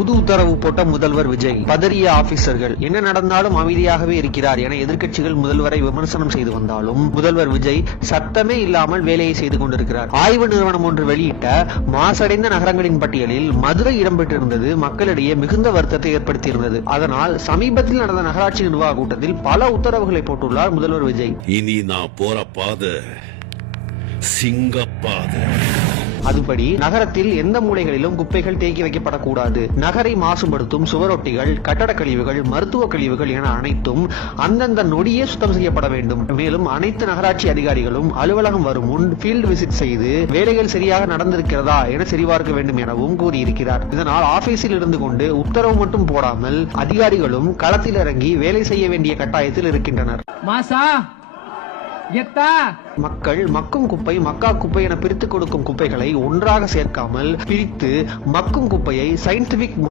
புது உத்தரவு போட்ட முதல்வர் விஜய். பதறிய ஆபீசர்கள். என்ன நடந்தாலும் அமைதியாகவே இருக்கிறார் என எதிர்க்கட்சிகள் முதல்வரை விமர்சனம் செய்து வந்தாலும் முதல்வர் விஜய் சத்தமே இல்லாமல் வேலையை செய்து கொண்டிருக்கிறார். ஆய்வு நிறுவனம் ஒன்று வெளியிட்ட மாசடைந்த நகரங்களின் பட்டியலில் மதுரை இடம்பெற்றிருந்தது மக்களிடையே மிகுந்த வருத்தத்தை ஏற்படுத்தியிருந்தது. அதனால் சமீபத்தில் நடந்த நகராட்சி நிர்வாக கூட்டத்தில் பல உத்தரவுகளை போட்டுள்ளார் முதல்வர் விஜய். இனி நான் போற பாதை சிங்கப்பாதை. அதுபடி நகரத்தில் எந்த மூலைகளிலும் குப்பைகள் தேக்கி வைக்கப்படக்கூடாது. நகரை மாசுபடுத்தும் சுவரொட்டிகள், கட்டட கழிவுகள், மருத்துவ கழிவுகள் என அனைத்தும் அந்தந்த நொடியே சுத்தம் செய்யப்பட வேண்டும். மேலும் அனைத்து நகராட்சி அதிகாரிகளும் அலுவலகம் வரும் முன் ஃபீல்ட் விசிட் செய்து வேலைகள் சரியாக நடந்திருக்கிறதா என சரிபார்க்க வேண்டும் எனவும் கூறியிருக்கிறார். இதனால் ஆபீஸில் இருந்து கொண்டு உத்தரவு மட்டும் போடாமல் அதிகாரிகளும் களத்தில் இறங்கி வேலை செய்ய வேண்டிய கட்டாயத்தில் இருக்கின்றனர். மக்கள் மக்கும் குப்பை, மக்கா குப்பை என பிரித்துக் கொடுக்கும் குப்பைகளை ஒன்றாக சேர்க்காமல் பிரித்து மக்கும் குப்பையை சயின்டிபிக்